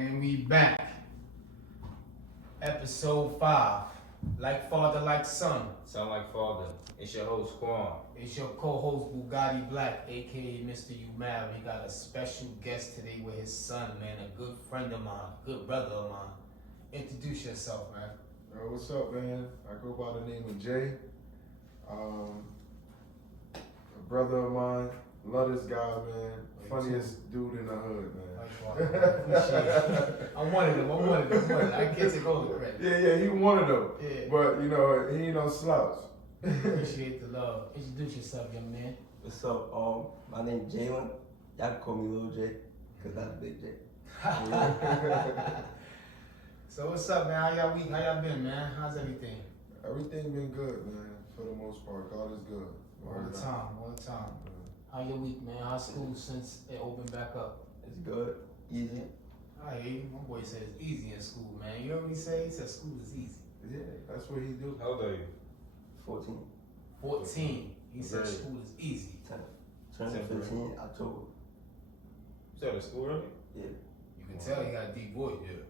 And we back. Episode 5. Like father, like son. Sound like father. It's your host, Quan. It's your co-host Bugatti Black, aka Mr. Umar. We got a special guest today with his son, man. A good friend of mine, good brother of mine. Introduce yourself, man. What's up, man? I go by the name of Jay. A brother of mine. Love this guy, man. Funniest dude in the hood, man. Appreciate it. I'm one of them. I can't take all the credit. Yeah, he one of them. Yeah. But, you know, he ain't no slouch. Appreciate the love. Introduce yourself, young man. What's up? My name's Jalen. Y'all can call me Lil J, cause that's Big J. So what's up, man? How y'all week? How y'all been, man? How's everything? Everything been good, man. For the most part, God is good. All the time. How your week, man? How's school since it opened back up? It's good, easy. I hear you. My boy says it's easy in school, man. You heard what he say? He said school is easy. Yeah, that's what he do. How old are you? 14. 14. He said Right. school is easy. 10. Turning 15 October. You started school early? Yeah. You can tell he got a deep voice, yeah.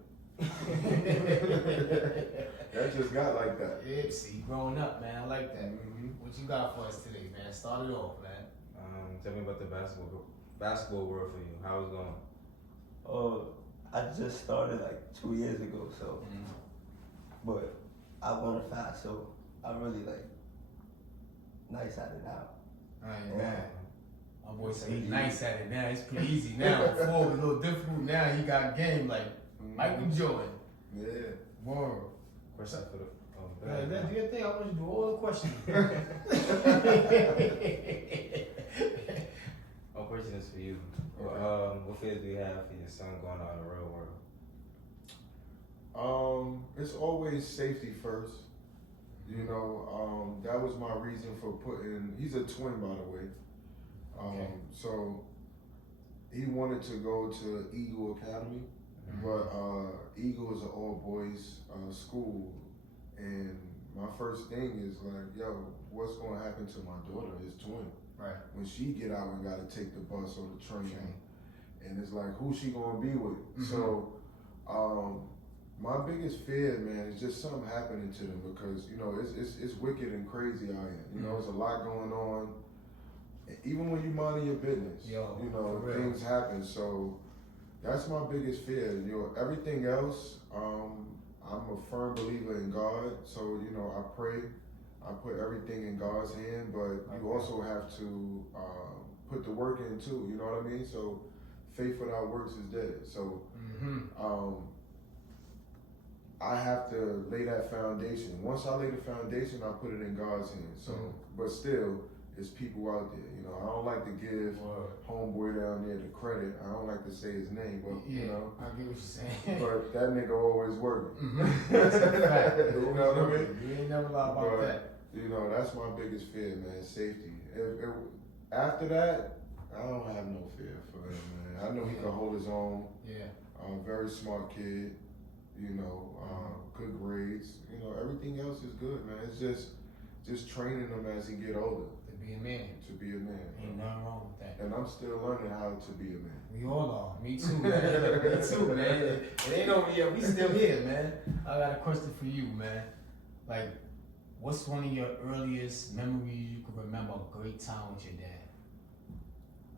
That just got like that. Yeah, see, growing up, man. I like that. Mm-hmm. What you got for us today, man? Start it off, man. Tell me about the basketball world for you. How it's going? I just started like 2 years ago, so but I learned fast, so I'm really like nice at it now. I ain't Yeah. mad. My boy said he's nice at it now. It's pretty easy now. Before it was a little difficult. Now he got game like Michael Jordan. Yeah. Word. Question for the Yeah, do your thing. I want you to do all the questions. My question is for you. Okay. What fears do you have for your son going out in the real world? It's always safety first. You know, that was my reason for putting. He's a twin, by the way. Okay. So he wanted to go to Eagle Academy, but Eagle is an all boys school, and my first thing is like, yo, what's going to happen to my daughter? His twin. Right. When she get out and got to take the bus or the train, and it's like, who's she going to be with? So, my biggest fear, man, is just something happening to them because, you know, it's wicked and crazy out here. You know, there's a lot going on. Even when you minding your business, you know, things happen. So that's my biggest fear. You know, everything else, I'm a firm believer in God. So, you know, I pray. I put everything in God's hand, but you also have to put the work in too. You know what I mean? So faith without works is dead. So I have to lay that foundation. Once I lay the foundation, I put it in God's hands. So, but still, there's people out there. You know, I don't like to give homeboy down there the credit. I don't like to say his name, but you know, I get what you're saying. but that nigga always working. That's a fact. You know what I mean? You ain't never lie about But, that. You know, that's my biggest fear, man. Safety. After that, I don't have no fear for him, man. I know he can hold his own. Yeah. Very smart kid. You know, good grades. You know, everything else is good, man. It's just training him as he get older. To be a man. To be a man. Ain't nothing wrong with that. And I'm still learning how to be a man. We all are. Me too, man. Me too, man. It ain't over yet. We still here, man. I got a question for you, man. Like, what's one of your earliest memories you can remember a great time with your dad?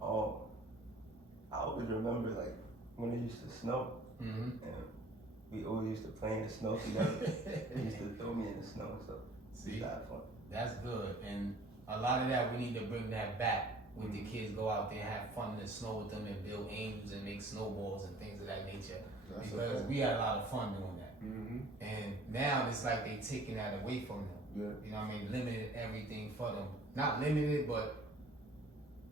I always remember like when it used to snow, and we always used to play in the snow together. He used to throw me in the snow, so See, that fun. that's good. And a lot of that, we need to bring that back when the kids go out there and have fun in the snow with them and build angels and make snowballs and things of that nature. That's Because we had a lot of fun doing that. Mm-hmm. And now it's like they taking that away from them. Yeah. You know what I mean? Limited everything for them. Not limited, but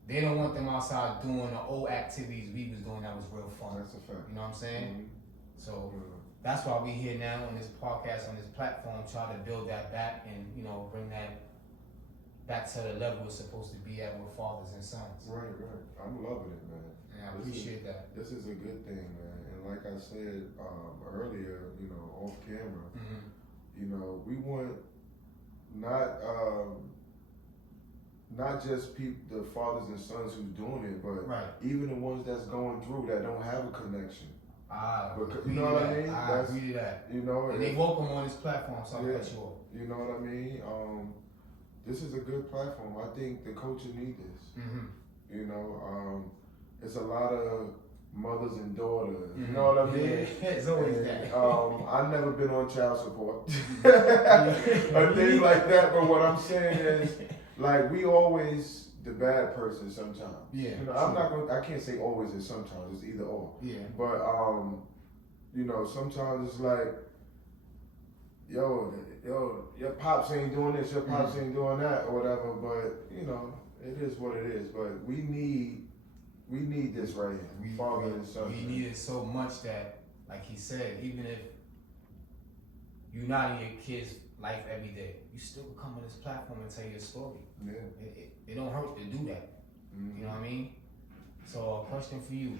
they don't want them outside doing the old activities we was doing that was real fun. That's a fact. You know what I'm saying? Mm-hmm. So that's why we here now on this podcast, on this platform, try to build that back and, you know, bring that back to the level it's supposed to be at with fathers and sons. Right. I'm loving it, man. And I appreciate that. This is a good thing, man. And like I said earlier, you know, off camera, you know, we want not just the fathers and sons who's doing it, but even the ones that's going through that don't have a connection. Because, you know what I mean? I agree to that. You know, and they welcome on this platform, so I'll cut you off. You know what I mean? This is a good platform. I think the coaches need this. Mm-hmm. You know, it's a lot of mothers and daughters. You know what I mean? Yeah, it's always that. I've never been on child support or things like that. But what I'm saying is, like, we always the bad person sometimes. Yeah. You know, I can't say always and sometimes. It's either or. Yeah. But you know, sometimes it's like, yo, your pops ain't doing this, your pops ain't doing that, or whatever. But you know, it is what it is. But we need this right here, father and son. We need it so much that, like he said, even if you're not in your kid's life every day, you still can come on this platform and tell your story. Yeah. It don't hurt to do that. Mm-hmm. You know what I mean? So, a question for you.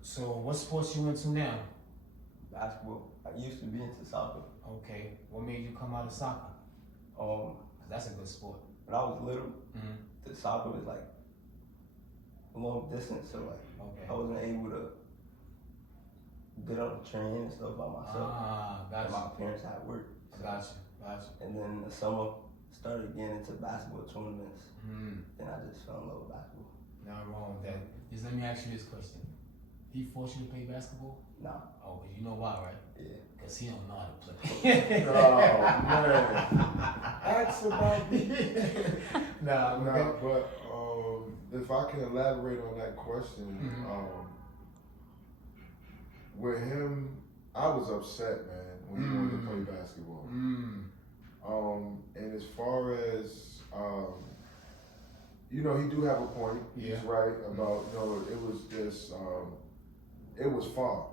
So, what sports you into now? Basketball. I used to be into soccer. Okay. What made you come out of soccer? 'Cause that's a good sport. When I was little, the soccer was like long distance, so like I wasn't able to get on the train and stuff by myself. Gotcha. My parents had work. So. Gotcha. And then in the summer, started getting into basketball tournaments. Then I just fell in love with basketball. Nothing wrong with that. Just let me ask you this question. He forced you to play basketball? Nah. Oh, but you know why, right? Yeah. Because he don't know how to play. Oh, man. Ask about me. Nah, but if I can elaborate on that question, with him, I was upset, man, when he wanted to play basketball. And as far as, you know, he do have a point. He's right about, you know, it was just, it was far,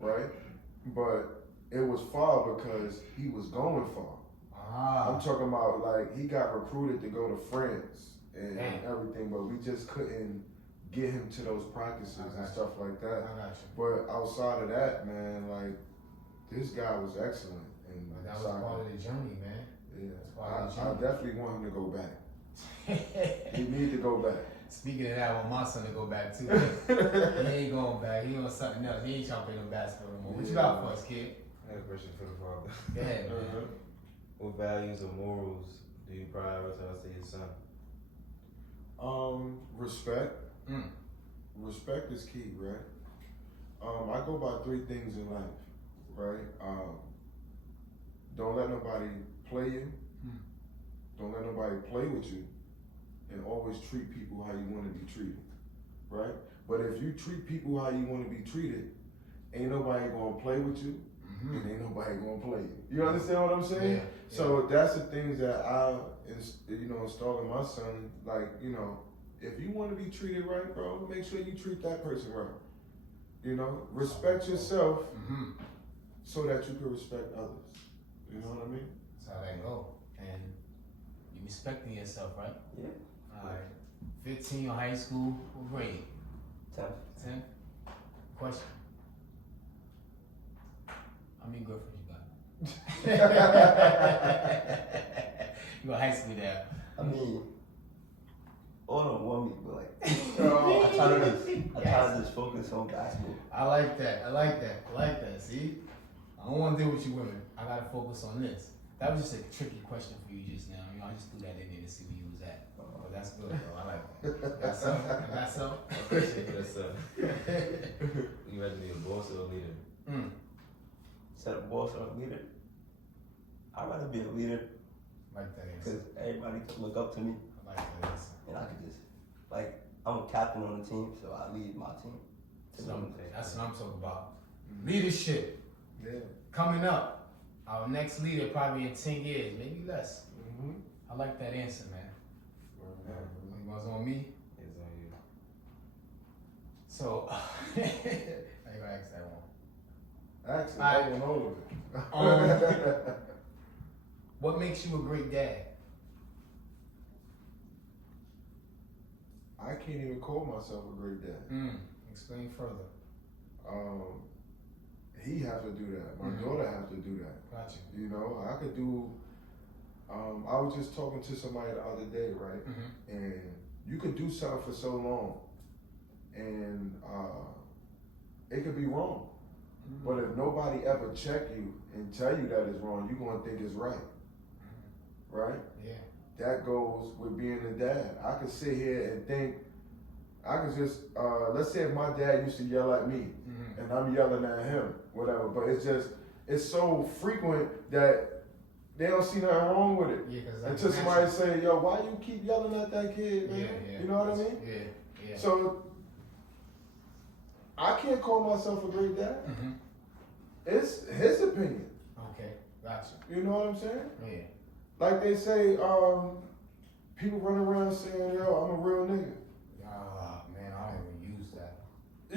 right? But it was far because he was going far. I'm talking about, like, he got recruited to go to France and everything, but we just couldn't get him to those practices and stuff like that. But outside of that, man, like, this guy was excellent. And that was part of the journey, man. Yeah, I definitely want him to go back. He need to go back. Speaking of that, I want my son to go back too. He ain't going back. He on something else. He ain't trying to play no basketball no more. What you got for us, kid? I have a question for the father. Go ahead, man. What values or morals do you prioritize to your son? Respect. Respect is key, right? I go by 3 things in life, right? Don't let nobody play you. Don't let nobody play with you. And always treat people how you want to be treated, right? But if you treat people how you want to be treated, ain't nobody gonna play with you, and ain't nobody gonna play you. You understand what I'm saying? Yeah. So that's the things that I, install in my son. Like, you know, if you want to be treated right, bro, make sure you treat that person right. You know, respect yourself so that you can respect others. You know what I mean? That's how that go. And you respecting yourself, right? Yeah. All right. 15 or high school, what grade? 10. 10? Question. How many girlfriends you got? You got high school there. I mean, all of them want me, but like, I try to just focus on basketball. I like that. See? I don't want to deal with you women. I got to focus on this. That was just a tricky question for you just now. You know, I just threw that in there to see where you was at. But that's good, though. I like it. Got some? Question for the son. You rather be a boss or a leader? Instead of boss or a leader, I'd rather be a leader. Like that answer. Because everybody can look up to me. I like that answer. And I could just, like, I'm a captain on the team, so I lead my team. That's what I'm talking about. Leadership. Yeah. Coming up. Our next leader probably in 10 years, maybe less. I like that answer, man. It was on me. It's on you. So, I ain't gonna ask that one. Actually, I went over it. What makes you a great dad? I can't even call myself a great dad. Explain further. He has to do that. My daughter has to do that. Gotcha. You know, I could do. I was just talking to somebody the other day, right? And you could do something for so long, and it could be wrong. But if nobody ever check you and tell you that it's wrong, you're gonna think it's right. Right? Yeah. That goes with being a dad. I could sit here and think, I could just, let's say if my dad used to yell at me and I'm yelling at him, whatever, but it's so frequent that they don't see nothing wrong with it. Yeah, until somebody say, yo, why you keep yelling at that kid, man? Yeah. You know what I mean? Yeah. So, I can't call myself a great dad. It's his opinion. Okay, gotcha. You know what I'm saying? Yeah. Like they say, people run around saying, yo, I'm a real nigga. Ah, man, I don't even use that.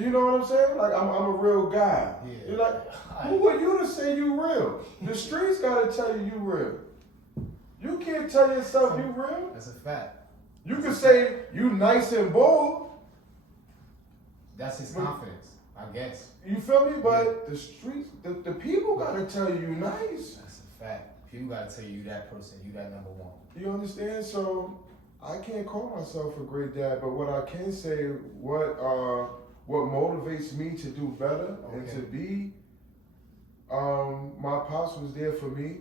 You know what I'm saying? Like, I'm a real guy. Yeah. You're like, who are you to say you real? The streets gotta tell you real. You can't tell yourself you real. That's a fact. You can say you nice and bold. That's his confidence, I guess. You feel me? But the streets, the people gotta tell you nice. That's a fact. People gotta tell you that person, you that number one. You understand? So I can't call myself a great dad, but what I can say, what motivates me to do better and to be, my pops was there for me,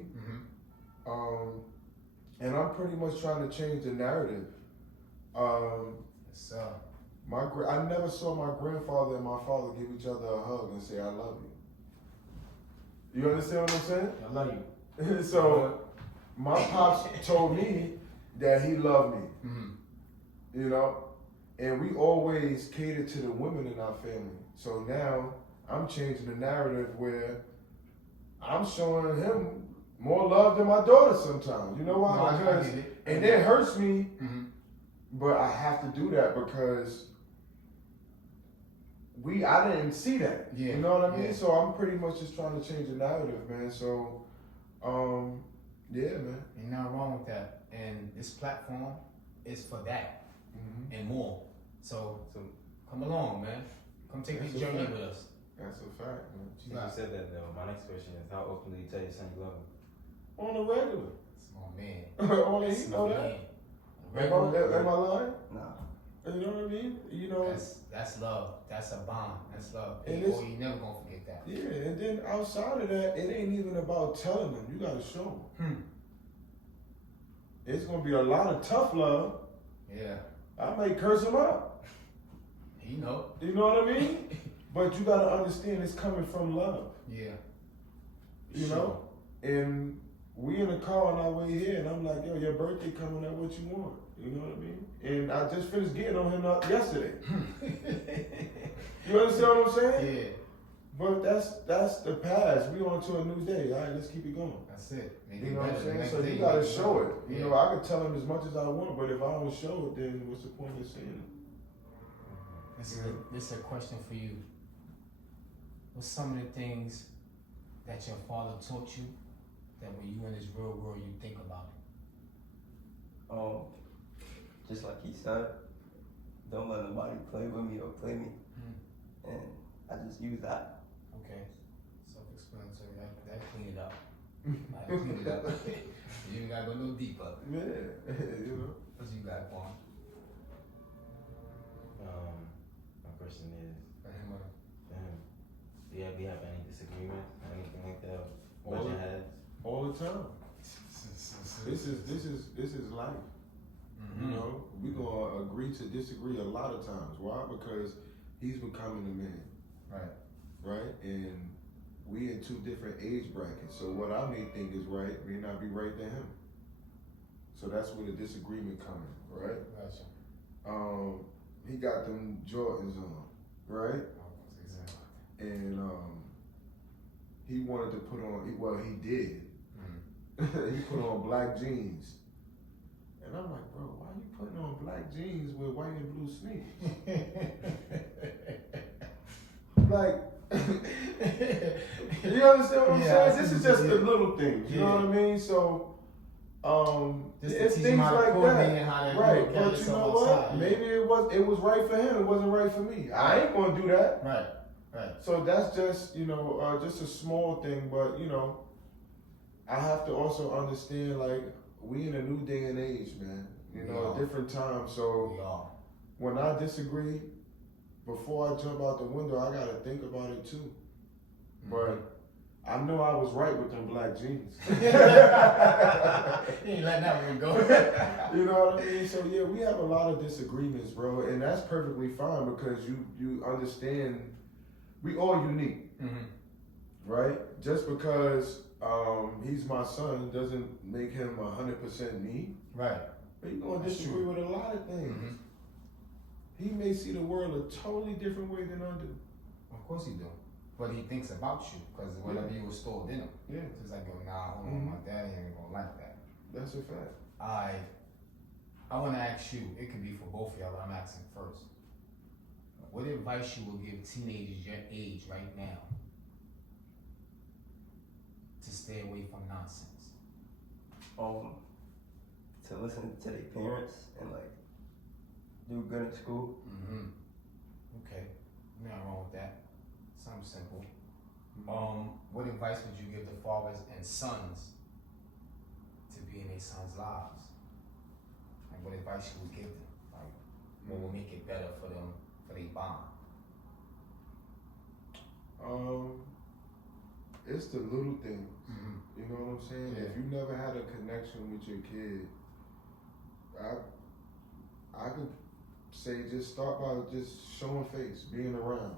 and I'm pretty much trying to change the narrative. Yes, sir. I never saw my grandfather and my father give each other a hug and say, I love you. You understand what I'm saying? I love you. So, my pops told me that he loved me. You know? And we always catered to the women in our family. So now, I'm changing the narrative where I'm showing him more love than my daughter sometimes. You know why? No, because, and it hurts me, but I have to do that because I didn't see that. Yeah. You know what I mean? Yeah. So I'm pretty much just trying to change the narrative, man. So, yeah, man. Ain't nothing wrong with that. And this platform is for that and more. So come along, man. Come take this journey with us. That's a fact, man. Since you said that though, my next question is how often do you tell your son you love him? On the regular. It's my man. Only you know that. Am I lying? Nah. You know what I mean? You know. That's love. That's a bond. That's love. And Boy, you never gonna forget that. Yeah, and then outside of that, it ain't even about telling them. You gotta show them. It's gonna be a lot of tough love. Yeah. I may curse them out. You know. You know what I mean? But you gotta understand it's coming from love. Yeah. You know? And we in the car on our way here, and I'm like, yo, your birthday coming up, what you want? You know what I mean? And I just finished getting on him yesterday. You understand what I'm saying? Yeah. But that's the past. We on to a new day. All right, let's keep it going. That's it. Make You it know what I'm better. saying? Next So day you gotta make it show better. it. You Yeah. know, I can tell him as much as I want, but if I don't show it, then what's the point of saying it? This is a question for you. What's some of the things that your father taught you that when you in this real world you think about it? Just like he said, don't let nobody play with me or play me. And I just use that. Okay. Self-explanatory. That clean it up. That clean it up. You ain't gotta go no deeper. Yeah, you know. What you got, Quan? My question is For him or for him. Do you have any disagreements or anything like that? All Butting the- heads? All the time. This is life. You know, we gonna agree to disagree a lot of times. Why? Because he's becoming a man. Right. Right? And we in two different age brackets. So what I may think is right may not be right to him. So that's where the disagreement coming, right? Gotcha. He got them Jordans on, right? And he wanted to put on, he did. He put on black jeans. And I'm like, bro, why you putting on black jeans with white and blue sneakers? Like, you understand what I'm saying? This is just the little things, you know what I mean? So, it's things like that. Right, but you know what? Maybe it was right for him, it wasn't right for me. I ain't gonna do that. Right. So that's just, just a small thing, but, I have to also understand, like, we in a new day and age, man. A different time. So We are. when I disagree, before I jump out the window, I gotta think about it too. But I know I was right with them black jeans. You ain't letting that one go. You know what I mean? So yeah, we have a lot of disagreements, bro, and that's perfectly fine because you understand we all unique, right? Just because he's my son doesn't make him 100% me. Right. But you're gonna disagree with a lot of things. He may see the world a totally different way than I do. Of course he do. But he thinks about you because whatever you installed in him. Yeah. It's like, nah, hold on, my daddy ain't gonna like that. That's a fact. I want to ask you, it could be for both of y'all, but I'm asking first. What advice you would give teenagers your age right now to stay away from nonsense? To listen to their parents and like do good in school. Okay, nothing wrong with that. Something simple. What advice would you give the fathers and sons to be in their sons' lives? And what advice you would give them? Like, what will make it better for them, for their bond? It's the little things. You know what I'm saying? Yeah. If you never had a connection with your kid, I could say just start by just showing face, being around.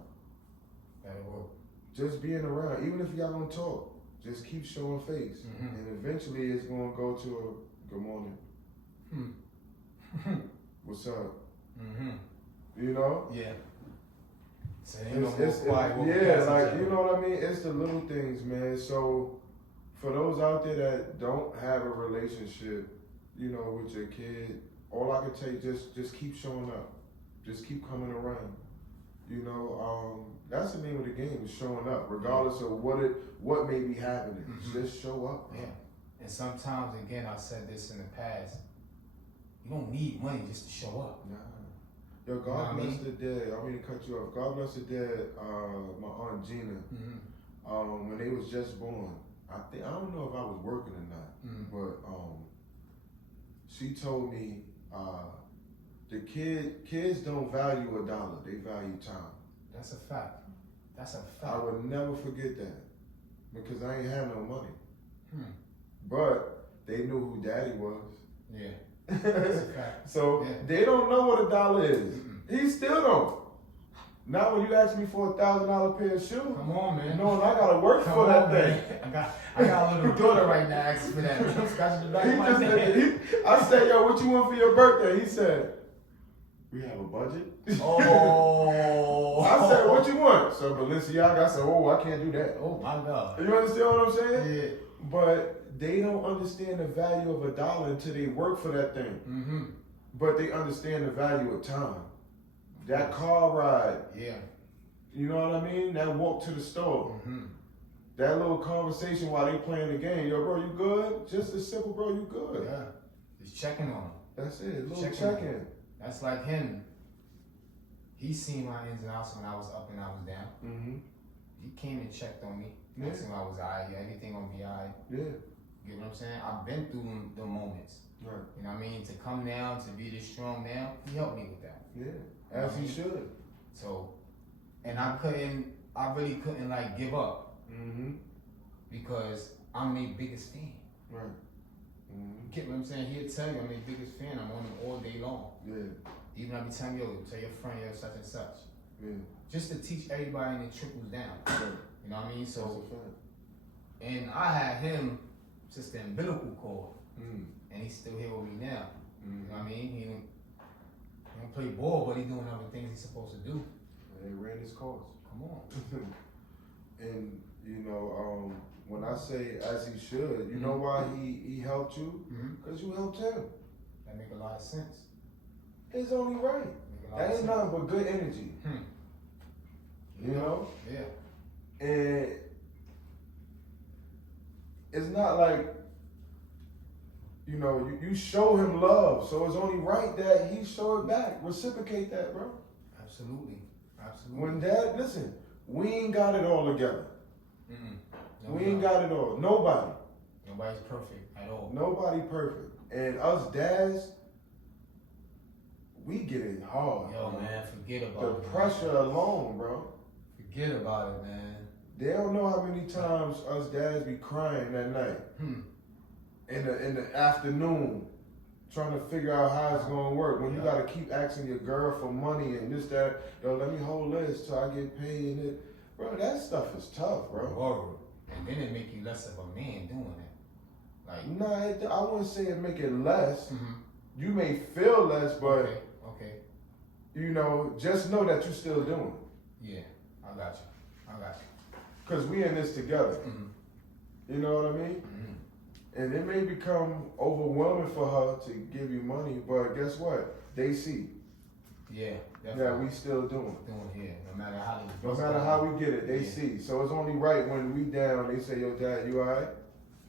That'll work. Just being around, even if y'all don't talk, just keep showing face, and eventually it's gonna go to a good morning. What's up? You know? Yeah. So You know what I mean? It's the little things, man. So for those out there that don't have a relationship, you know, with your kid, all I can tell you, just keep showing up. Just keep coming around. You know, that's the name of the game, is showing up, regardless of what may be happening. Just show up. Yeah. And sometimes, again, I said this in the past, you don't need money just to show up. Nah. Yo, God bless the dead. I mean to cut you off. God bless the dead. My aunt Gina. When they was just born, I don't know if I was working or not, but she told me the kids don't value $1. They value time. That's a fact. That's a fact. I would never forget that because I ain't had no money. But they knew who daddy was. Yeah. That's a fact. So they don't know what $1 is. He still don't. Now when you ask me for $1,000 pair of shoes, come on, man. Knowing I gotta work for that thing. I got a little daughter right now asking for that. I said, yo, what you want for your birthday? He said, we have a budget. Oh. I said, what you want? So Balenciaga. I said, oh, I can't do that. Oh my God. You understand what I'm saying? Yeah. But they don't understand the value of $1 until they work for that thing. But they understand the value of time. That car ride. Yeah. You know what I mean? That walk to the store. That little conversation while they playing the game. Yo, bro, you good? Just as simple, bro, you good. Yeah. Just checking on him. That's it. Little check-in. That's like him. He seen my ins and outs when I was up and I was down. He came and checked on me. Yeah. Asked me if I was alright. Everything gonna be alright. Yeah. You know what I'm saying? I've been through the moments. Right. You know what I mean? To come now, to be this strong now, he helped me with that. Yeah. As he should. So, and I really couldn't like give up. Because I'm their biggest fan. Right. Get what I'm saying? He'll tell you I'm their biggest fan. I'm on him all day long. Yeah. Even I be telling you, tell your friend you're such and such. Yeah. Just to teach everybody and it trickles down. Right. You know what I mean? So, that's a fact. and I had him since the umbilical cord. And he's still here with me now. You know what I mean? He don't play ball, but he's doing other things he's supposed to do. They ran his course. Come on. And you know, when I say as he should, you know why he helped you? Because you helped him. That make a lot of sense. It's only right. That ain't nothing but good energy. You know? Yeah. And it's not like, you know, you show him love, so it's only right that he show it back. Reciprocate that, bro. Absolutely. When dad, listen, we ain't got it all together. No, we ain't got it all. Nobody. Nobody's perfect at all. Nobody perfect. And us dads, we get it hard. Yo, man, forget about The it. pressure alone, bro. Forget about it, man. They don't know how many times us dads be crying that night. In the afternoon, trying to figure out how it's gonna work. When you gotta keep asking your girl for money and this, that, yo, let me hold this till I get paid. And it, bro, that stuff is tough, bro. Horrible. And then it make you less of a man doing it. Like, Nah, I wouldn't say it make it less. You may feel less, but okay. you know, just know that you're still doing it. Yeah, I got you. Cause we in this together. You know what I mean? And it may become overwhelming for her to give you money, but guess what? They see. Yeah, that we still doing. Here, no matter how No matter how we get it, they see. So it's only right when we down, they say, yo, Dad, you alright?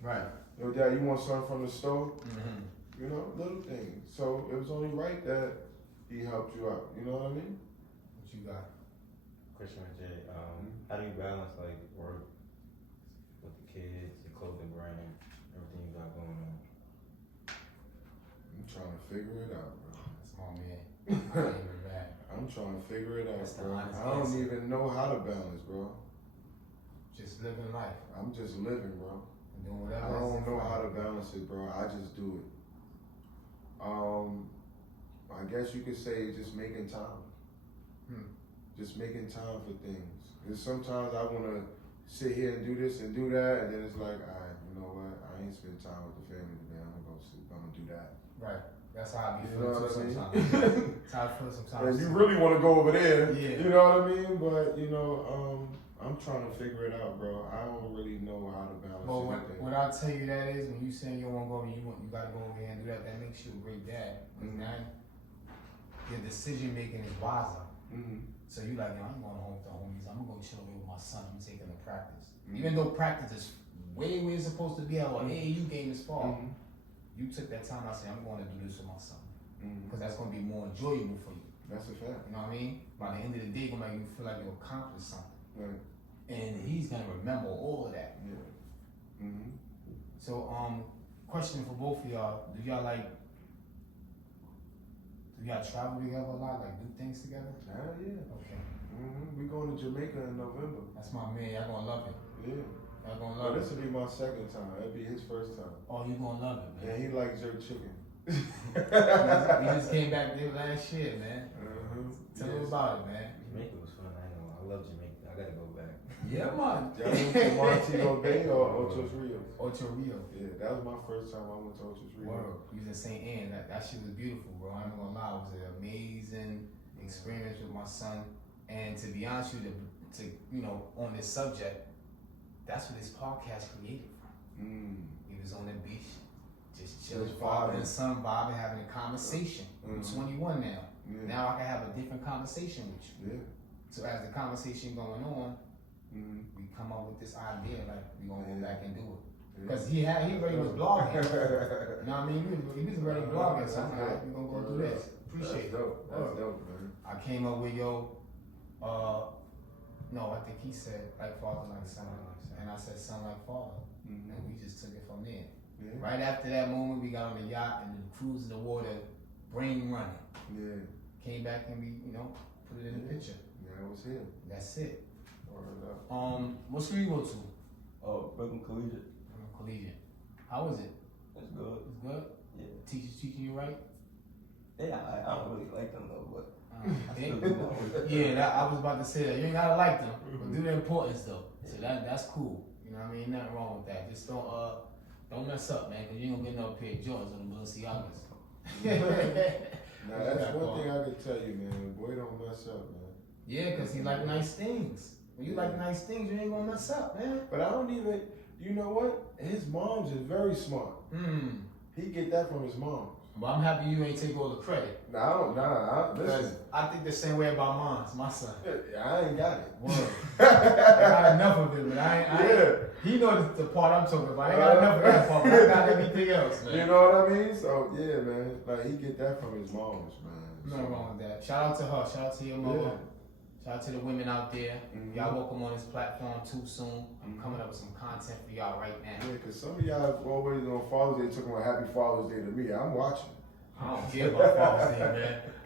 Right. Yo, Dad, you want something from the store? You know, little things. So it was only right that he helped you out. You know what I mean? What you got? Question with Jay. How do you balance like work with the kids, your clothing brand, everything you got going on? I'm trying to figure it out, bro. That's my man. I ain't even mad. I'm trying to figure it out, That's the bro. honest I don't answer. even know how to balance, bro. Just living life. I'm just living, bro. And doing whatever. I don't know how to balance it, bro. I just do it. I guess you could say just making time. Just making time for things. Because sometimes I want to sit here and do this and do that, and then it's like, all right, you know what? I ain't spend time with the family today. I'm gonna go sleep. I'm gonna do that. Right. That's how I be You know feeling what I too mean? sometimes. That's how I feel sometimes. And you really want to go over there. Yeah. You know what I mean? But you know, I'm trying to figure it out, bro. I don't really know how to balance Well, anything. what I tell you that is when you saying you want to go and you gotta go over here and do that. That makes you a great dad. Because now your decision making is wiser. So you like, yo, I'm going home with the homies. I'm gonna go chill with my son. I'm taking him to practice. Even though practice is way where it's supposed to be at, or AAU game is far. You took that time. I said, I'm going to do this with my son because that's gonna be more enjoyable for you. That's a fact. You know what I mean? By the end of the day, gonna make you feel like you accomplished something. Right. And he's gonna remember all of that. Yeah. So, question for both of y'all: do y'all travel together a lot? Like do things together? Hell yeah. Okay. We going to Jamaica in November. That's my man. Y'all gonna love it. Yeah. Y'all gonna Well, love this it. will be my second time. That'd be his first time. Oh, you gonna love it, And man. he likes jerk chicken. We just came back there last year, man. Tell him Yes. about it, man. Jamaica was fun. I know. I love Jamaica. I gotta go back. Yeah, man. Y'all went to Montego Bay or Ocho Rios? Ocho Rio. Yeah, that was my first time I went to Ocho Rios. Word. We was in St. Anne. That shit was beautiful, bro. I'm not gonna lie. It was an amazing experience with my son. And to be honest with you, to you know, on this subject, that's what this podcast created from. He was on the beach, just chilling, Just father vibing. and son vibing, having a conversation. I'm 21 now. Yeah. Now I can have a different conversation with you. Yeah. So as the conversation going on, we come up with this idea like we gonna go back and do it. Because he already was blogging. You know what I mean? He was already blogging, so I'm like, we gonna go do this. Appreciate it. That's dope, man. I came up with no, I think he said like father like son, and I said son like father, and we just took it from there. Yeah. Right after that moment, we got on the yacht and the cruise in the water, brain running. Yeah. Came back and we, put it in the picture. Yeah, it was him. That's it. Word up. What school you go to? Oh, Brooklyn Collegiate. Collegiate. How was it? It's good. It's good. Yeah. Teachers teaching you right? Yeah, I don't really like them though, but I Yeah, still do my work. I was about to say that. You ain't gotta like them, but do the importance though. So that's cool. You know what I mean? Nothing wrong with that. Just don't mess up, man, because you ain't gonna get no pair of Jordans or the Balenciagas. Now that's one thing I can tell you, man. Boy, don't mess up, man. Yeah, because he like nice things. When you like nice things, you ain't gonna mess up, man. But I don't even. You know what? His mom's is very smart. He get that from his mom. But I'm happy you ain't take all the credit. Listen. I think the same way about mine, my son. I ain't got it. Word. I got enough of it, but I ain't. He knows the part I'm talking about. I ain't got enough of that part, but I got everything else, man. You know what I mean? So yeah, man. Like he get that from his moms, man. Nothing wrong with that. Shout out to her. Shout out to your mother. Yeah. Shout out to the women out there. Y'all welcome on this platform too soon. I'm coming up with some content for y'all right now. Yeah, because some of y'all always on Father's Day talking about Happy Father's Day to me. I'm watching. I don't care about Father's Day,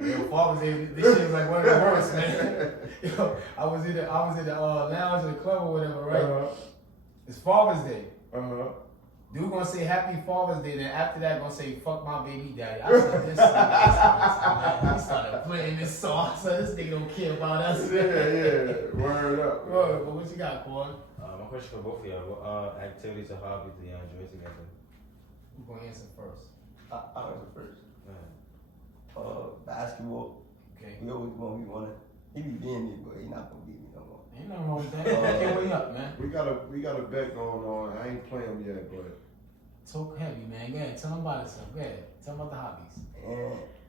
man. Yo, Father's Day, this shit was like one of the worst, man. Yo, I was in the lounge of the club or whatever, right? It's Father's Day. Dude gonna say Happy Father's Day, then after that gonna say fuck my baby daddy. I said this man. He started playing this song, so this nigga don't care about us. Yeah, word up. Bro, but what you got, Quan? My question for both of y'all: what activities or hobbies do y'all enjoy together? Who's gonna answer first? I'll answer first. Go ahead. Basketball. Okay. We always gonna be one. He be beating me, but he not gonna beat me no more. Ain't nothing wrong with that. Can't wait up, man. We got a bet going on. I ain't playing them yet, but Talk heavy, man. Go ahead. Tell them about it, son. Go ahead. Tell them about the hobbies.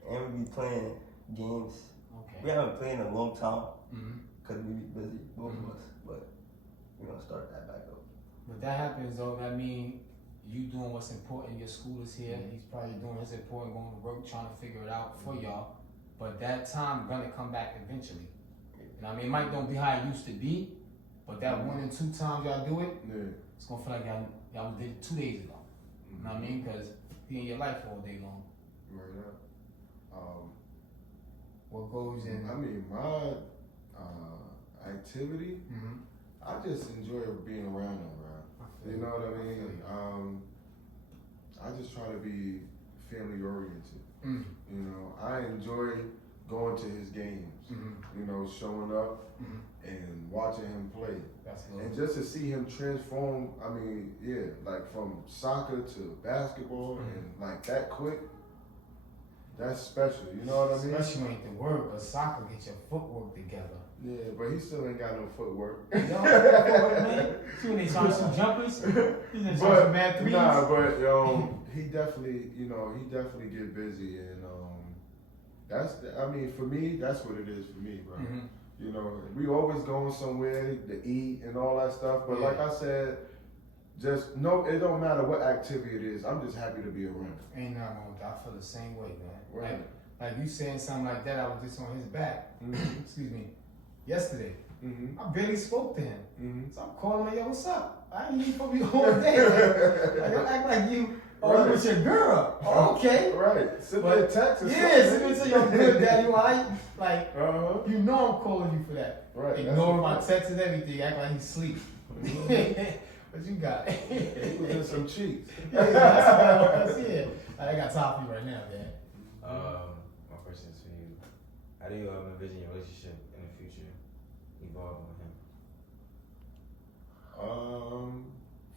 And we be playing games. Okay. We haven't played in a long time Mm-hmm. because we be busy, both of us. But we're gonna start that back up. But that happens though. That mean you doing what's important. Your school is here. He's probably doing his important, going to work, trying to figure it out for y'all. But that time gonna come back eventually. You know what I mean? It might don't be how it used to be, but that 1 and 2 times y'all do it, yeah. it's gonna feel like y'all did it 2 days ago. You know what I mean? Because he in your life all day long. Right up. What goes in? I mean, my activity, Mm-hmm. I just enjoy being around them, bro. You know what I mean? I just try to be family oriented. Mm. You know, I enjoy going to his games. Mm-hmm. You know, showing up Mm-hmm. and watching him play. That's good. And just to see him transform, I mean, yeah, like from soccer to basketball and like that quick, that's special. You know what I mean? Especially ain't the word, but soccer get your footwork together. Yeah, but he still ain't got no footwork. Yo, man. See when they trying to shoot jumpers? He's in charge of mad threes. Nah, but he definitely get busy, and I mean, for me, that's what it is for me, bro. Mm-hmm. You know, we always going somewhere to eat and all that stuff, but like I said, just no, it don't matter what activity it is. I'm just happy to be around. Ain't nothing wrong with that. I feel the same way, man. Right. Like you saying something like that, I was just on his back. Excuse me. Yesterday, I barely spoke to him. So I'm calling him, yo, what's up? I ain't even for me all day. Like, you act like you, you with your girl. Oh, okay. Right. Send me a text or send me to your good daddy. Like, something. you know I'm calling you for that. Right. Ignoring my texts and everything, act like he's asleep. What you got? He was in some cheeks. That's it. I got time for you right now, man. My question is for you. How do you envision your relationship in the future evolving with him?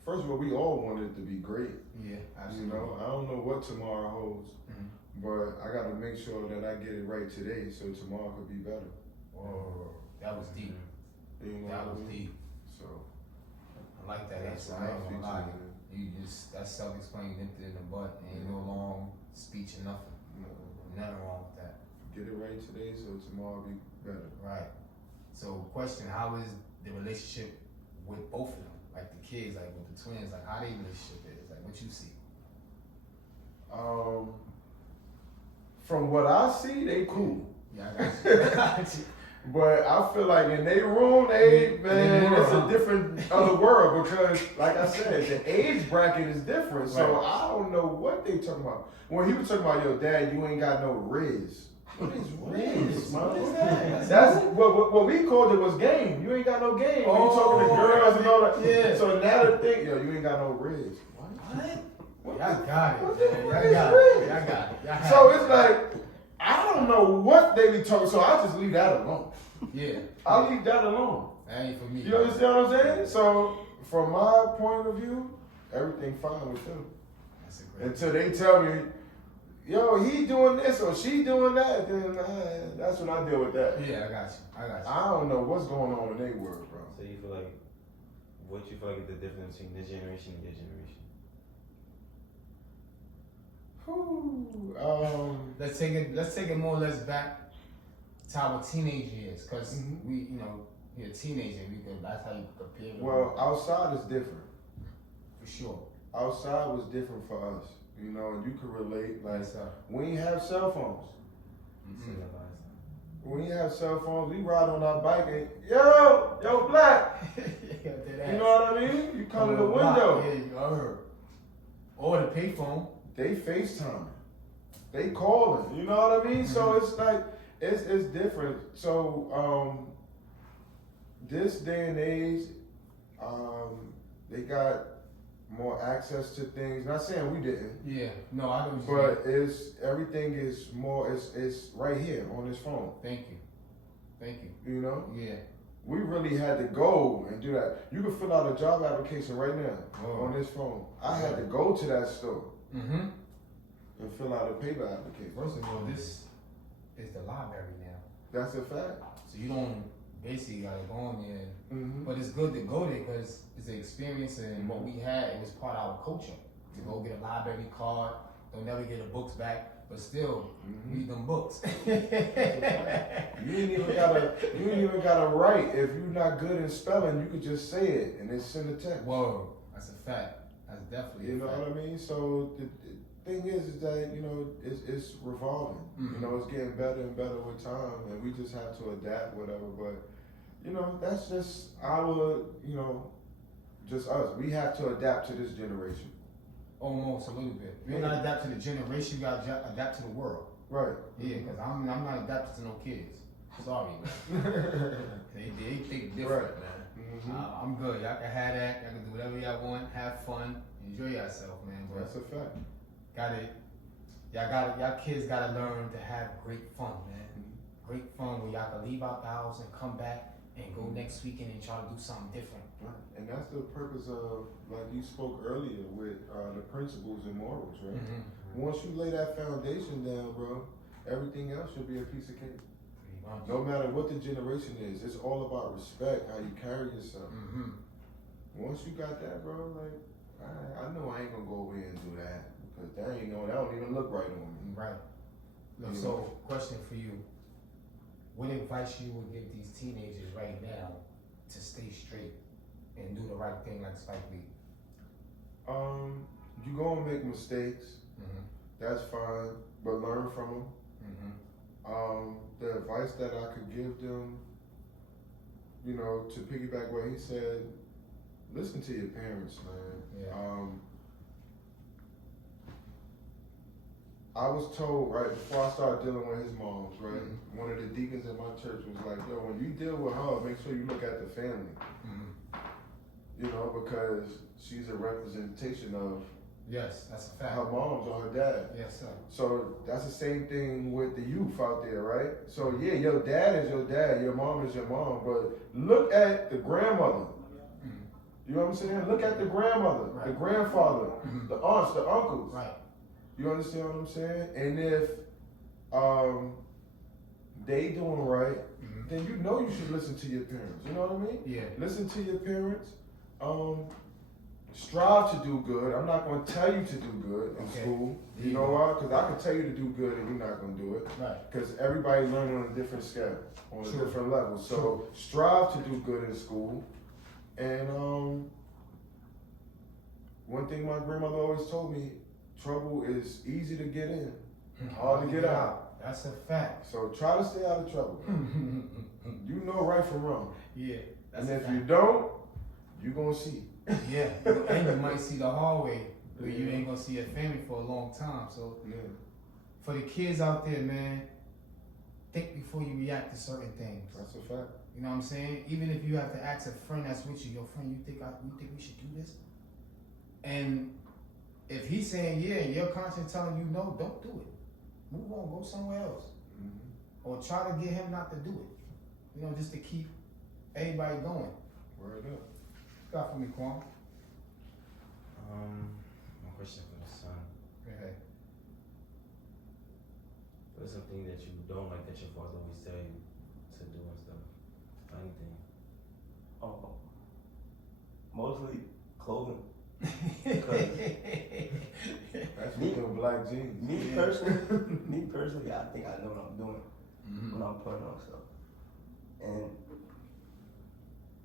First of all, we all want it to be great. Yeah, You absolutely. know, I don't know what tomorrow holds, but I got to make sure that I get it right today so tomorrow could be better. Oh, that was deep. You know That what was I mean? deep. So I like that that's answer. what I I ain't gonna speak lie. to. You just, that's self-explained, nipped it in the butt. Ain't no long speech or nothing. Nothing wrong with that. Get it right today so tomorrow be better. Right. So, question: how is the relationship with both of them? Like the kids, like with the twins, like how their relationship is, like what you see? From what I see, they cool. Yeah, I got you. I got you. But I feel like in their room, man, it's a different other world because, like I said, the age bracket is different. So Right. I don't know what they talking about. When he was talking about, yo, dad, you ain't got no riz. What is riz, man? What is that? That's what we called it was game. You ain't got no game. When you talking to girls and all that. Yeah. So now the thing, yo, you ain't got no riz. What? Y'all got it, What man. the Y'all riz got is? it. Y'all got it. Y'all So have it's like, I don't know what they be talking, so I just leave that alone. it. Yeah. I'll leave that alone. That ain't for me. You understand what I'm saying? So, from my point of view, everything fine with them. That's a great. Until they tell me, yo, he doing this or she doing that, then that's when I deal with that. Yeah, I got you. I got you. I don't know what's going on in their world, bro. So you feel like, what you feel like is the difference between this generation and your generation? Whew, Let's take it more or less back to our teenage years, cause we, you know, you're a teenager. That's how you compare. well, outside is different. for sure. Outside was different for us, you know, and you could relate. Like, Yes, sir. we ain't have cell phones. Say that last time. When you have cell phones, we ride on our bike and, yo, black. You know what I mean? You come to the window. Yeah, I heard. Or the payphone. They FaceTime. They calling, you know what I mean? So it's like, it's different. So, this day and age, they got more access to things. Not saying we didn't. Yeah, no, I know what But everything is more, it's right here on this phone. Thank you. You know? Yeah. We really had to go and do that. You can fill out a job application right now on this phone. I had to go to that store and fill out a paper application. First of all, this is the library now. That's a fact. So you don't basically gotta go on there. But it's good to go there because it's an experience, and what we had, it was part of our culture. To go get a library card, don't never get the books back, but still read them books. You ain't even gotta write. If you're not good in spelling, you could just say it and then send a text. Whoa, that's a fact. That's definitely You know a fact. what I mean? So the thing is that, you know, it's revolving. You know, it's getting better and better with time, and we just have to adapt, whatever. But you know, that's just our, you know, just us. We have to adapt to this generation. Almost a little bit. If you're not adapt to the generation, you gotta adapt to the world. Right. Yeah, because I'm not adapted to no kids. Sorry, man. they think different, man. I'm good. Y'all can have that. Y'all can do whatever y'all want. Have fun. Enjoy yourself, man. But That's a fact. Y'all kids gotta learn to have great fun, man. Great fun where y'all can leave out the house and come back and go next weekend and try to do something different. Right. And that's the purpose of, like you spoke earlier with the principles and morals, right? Once you lay that foundation down, bro, everything else should be a piece of cake. Pretty much. No matter what the generation is, it's all about respect, how you carry yourself. Once you got that, bro, like, I know I ain't gonna go over here and do that because that don't even look right on me. Right. So, question for you. What advice you would give these teenagers right now to stay straight and do the right thing like Spike Lee? You gonna make mistakes. That's fine, but learn from them. The advice that I could give them, you know, to piggyback what he said, listen to your parents, man. Yeah. I was told right before I started dealing with his moms, right? One of the deacons in my church was like, yo, when you deal with her, make sure you look at the family. You know, because she's a representation of Yes, that's a fact. her moms or her dad. Yes, sir. So that's the same thing with the youth out there, right? So yeah, your dad is your dad, your mom is your mom, but look at the grandmother. You know what I'm saying? Look at the grandmother, the grandfather, the aunts, the uncles. Right. You understand what I'm saying? And if they doing right, then you know you should listen to your parents. You know what I mean? Yeah. Listen to your parents. Strive to do good. I'm not going to tell you to do good in school. You know why? Because I can tell you to do good and you're not going to do it. Right. Because everybody learning on a different scale, on a different level. So strive to do good in school. And one thing my grandmother always told me, trouble is easy to get in, hard to get out. That's a fact. So try to stay out of trouble. You know right from wrong. Yeah. That's And a if fact. you don't, you're going to see. Yeah. And you might see the hallway where you ain't gonna see your family for a long time. So for the kids out there, man, think before you react to certain things. That's a fact. You know what I'm saying? Even if you have to ask a friend that's with you, your friend, you think we should do this? And if he's saying yeah, and your conscience telling you no, don't do it. Move on, go somewhere else. Or try to get him not to do it. You know, just to keep everybody going. Word up. Got for me, Quan. My question for the son. Go ahead. What is something that you don't like that your father always tell you to do and stuff? Anything. Mostly clothing. That's me doing black jeans. Me personally, I think I know what I'm doing when I'm putting on stuff. And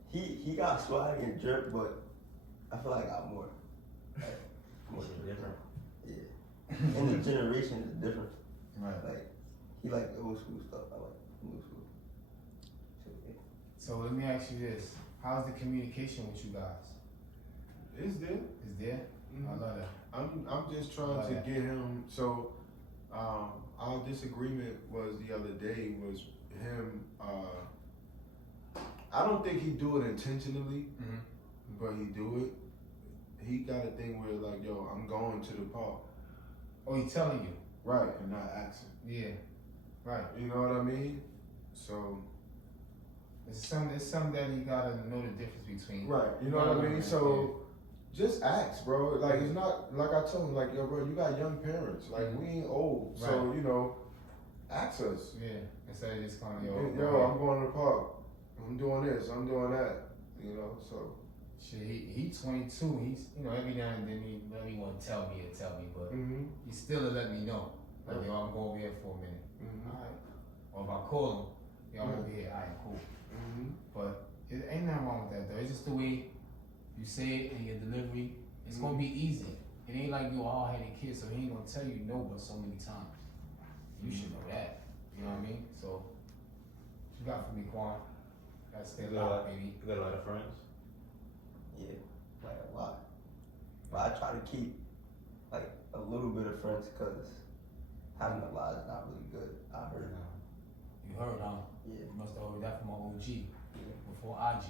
he got swag and drip, but I feel like I got more. More different. Yeah. And the generation is different. Right. Like he like the old school stuff. I like new school. So let me ask you this: how's the communication with you guys? It's there. Is there? I love that. I'm just trying to get him. So Our disagreement was the other day was him. I don't think he do it intentionally, but he do it. He got a thing where like, yo, I'm going to the park. Oh, he telling you. Right, and not asking. Yeah. Right. You know what I mean? So. It's something that you gotta know the difference between. Right, you know what I mean? So just ask, bro. Like it's not like I told him, like, yo, bro, you got young parents. Like we ain't old. Right. So, you know, ask us. Yeah. Instead of just calling yo, I'm going to the park. I'm doing this, I'm doing that. You know, so shit, he 22. He's every now and then he let me want to tell me, but he still let me know. Like, yo, I'm going over here for a minute. Alright. Or if I call him, yo, I'm over here, alright, cool. But it ain't nothing wrong with that though. It's just the way you say it and your delivery. It's gonna be easy. It ain't like you're a hard-headed kid, so he ain't gonna tell you no but so many times. You should know that. You know what I mean? So, what you got for me, Quan? Gotta stay loud, baby. You got a lot of friends? Yeah, like a lot. But I try to keep like a little bit of friends because having a lot is not really good. I heard. You heard, huh? Yeah. You must have heard that from my OG before IG.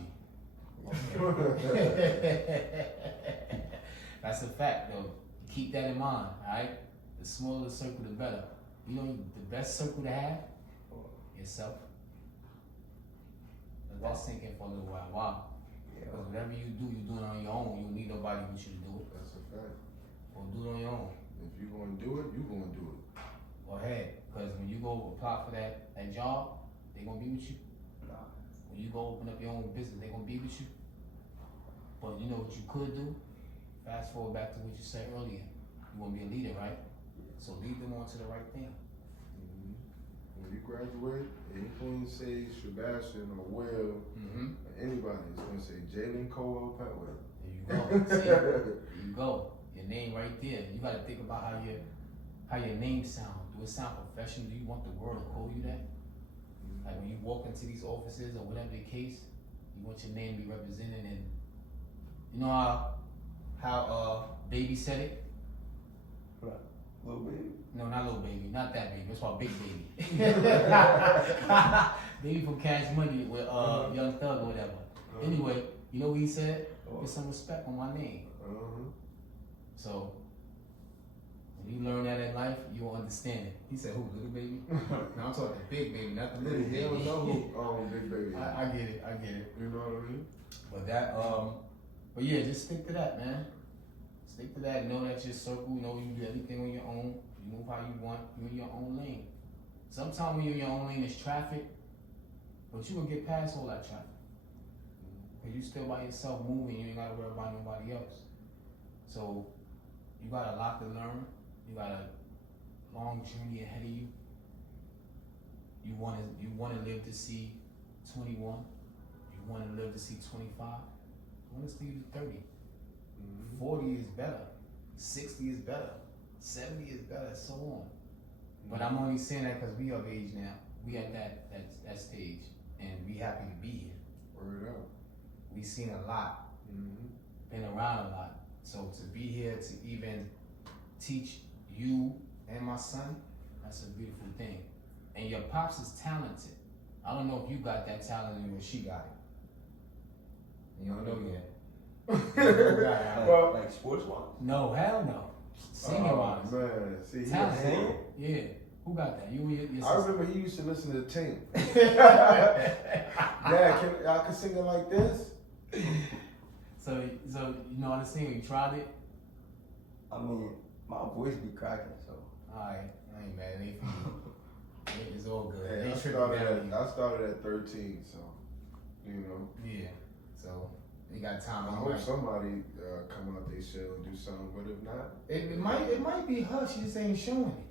That's a fact, though. Keep that in mind, alright? The smaller the circle, the better. You know the best circle to have? Yourself. Let that sink in for a little while. Wow. Because whatever you do, you're doing it on your own. You don't need nobody with you to do it. that's a fact. Or do it on your own. If you're gonna do it, you're gonna do it. Or hey, because when you go apply for that job, they gonna be with you. Nah. When you go open up your own business, they gonna be with you. But you know what you could do? Fast forward back to what you said earlier. You wanna be a leader, right? So lead them on to the right thing. When you graduate, it ain't gonna say Sebastian or Will or anybody. It's gonna say Jalen Cole Petway. There you go. See? There you go. Your name right there. You gotta think about how your name sound. Do it sound professional? Do you want the world to call you that? Like when you walk into these offices or whatever the case, you want your name to be represented. And you know how Baby said it? What? Little baby? No, not little baby, not that baby. That's why Big Baby. Baby from Cash Money with Young Thug or whatever. Anyway, you know what he said? Get some respect on my name. So when you learn that in life, you will understand it. He said, "Who, little baby?" No, I'm talking Big Baby, not the little baby. He don't know who Big Baby is. I get it. You know what I mean? But that, but yeah, just stick to that, man. Stick to that. Know that your circle. Know you do everything on your own. You move how you want. You in your own lane. Sometimes when you're in your own lane, it's traffic, but you will get past all that traffic. Cause you still by yourself moving. You ain't gotta worry about nobody else. So you got a lot to learn. You got a long journey ahead of you. You wanna live to see 21. You wanna live to see 25. You wanna see you to 30. 40 is better. 60 is better. 70 is better, so on. But I'm only saying that because we of age now. We at that stage, and we happy to be here. Word up. We seen a lot, been around a lot. So to be here to even teach you and my son, that's a beautiful thing. And your pops is talented. I don't know if you got that talent in you or she got it. You don't know yet. Like sports wise? No, hell no. Singing wise. Man, see, he Talent. sing? Yeah. Who got that? You and your I sister. remember he used to listen to Tank. Dad, I can sing it like this? So you know how to sing? You tried it? I mean, my voice be cracking, so. Alright, I ain't mad. It ain't for you. It's all good. Hey, They I tripping down. started at 13, so, you know. Yeah. So you got time. I hope somebody come out they show and do something, but if not, It might be her. She just ain't showing it.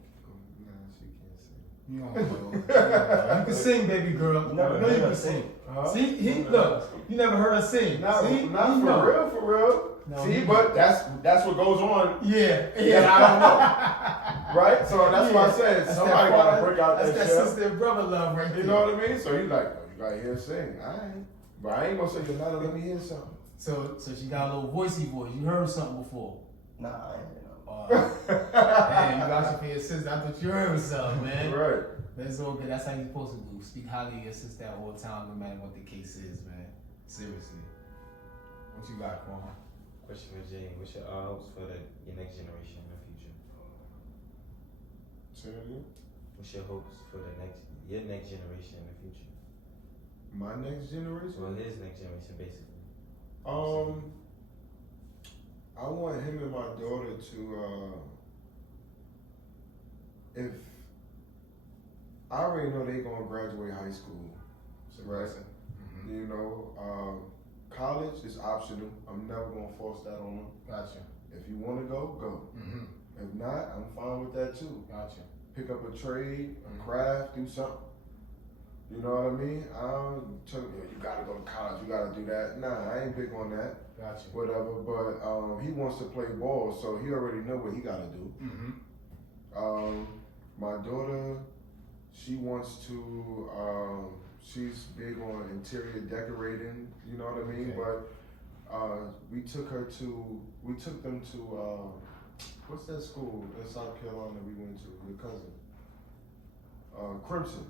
nah, she can't sing. You know, you can sing, baby girl. Never No, you heard her can sing. Huh? See, look, you never heard her sing. Not See, for real. No, See, you but that's what goes on. Yeah. That I don't know. Right? So that's why I said That's somebody that gotta break out That's that that shit. sister and brother love right there. You know what I mean? So you like, oh, you gotta hear her sing. Alright. But I ain't gonna say you let me hear something. So she got a little voicey voice. You heard something before. Nah, I ain't heard nothing Man, you vouching for your sister. I thought you heard something, man. Right. That's all good. That's how you're supposed to do. Speak highly of your sister at all time, no matter what the case is, man. Seriously. What you got, Quan? Question for Jay. What's your hopes for your next generation in the future? Say that again? What's your hopes for your next generation in the future? My next generation? Well, his next generation, basically. I want him and my daughter to, if I already know they gonna graduate high school, right? Mm-hmm. You know, college is optional. I'm never gonna force that on them. Gotcha. If you wanna go, go. Mm-hmm. If not, I'm fine with that too. Gotcha. Pick up a trade, a craft, do something. You know what I mean? I don't tell you, you gotta go to college, you gotta do that. Nah, I ain't big on that. Gotcha. Whatever, but he wants to play ball, so he already know what he gotta do. Mm-hmm. My daughter, she wants to, she's big on interior decorating, you know what I mean? Okay. But we took them to, what's that school in South Carolina we went to, your cousin? Clemson.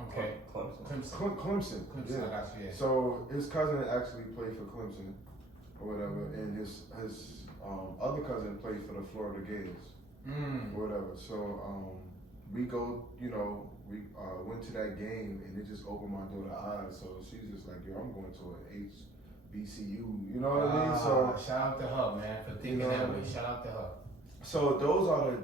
Okay. Clemson. Clemson. Clemson, Yeah. I got you, yeah. So his cousin actually played for Clemson or whatever, and his other cousin played for the Florida Gators or whatever. So we go, you know, we went to that game and it just opened my daughter's eyes. So she's just like, yo, I'm going to an HBCU, you know what I mean? So shout out to her, man, for thinking you know, that way. Shout out to her. So those are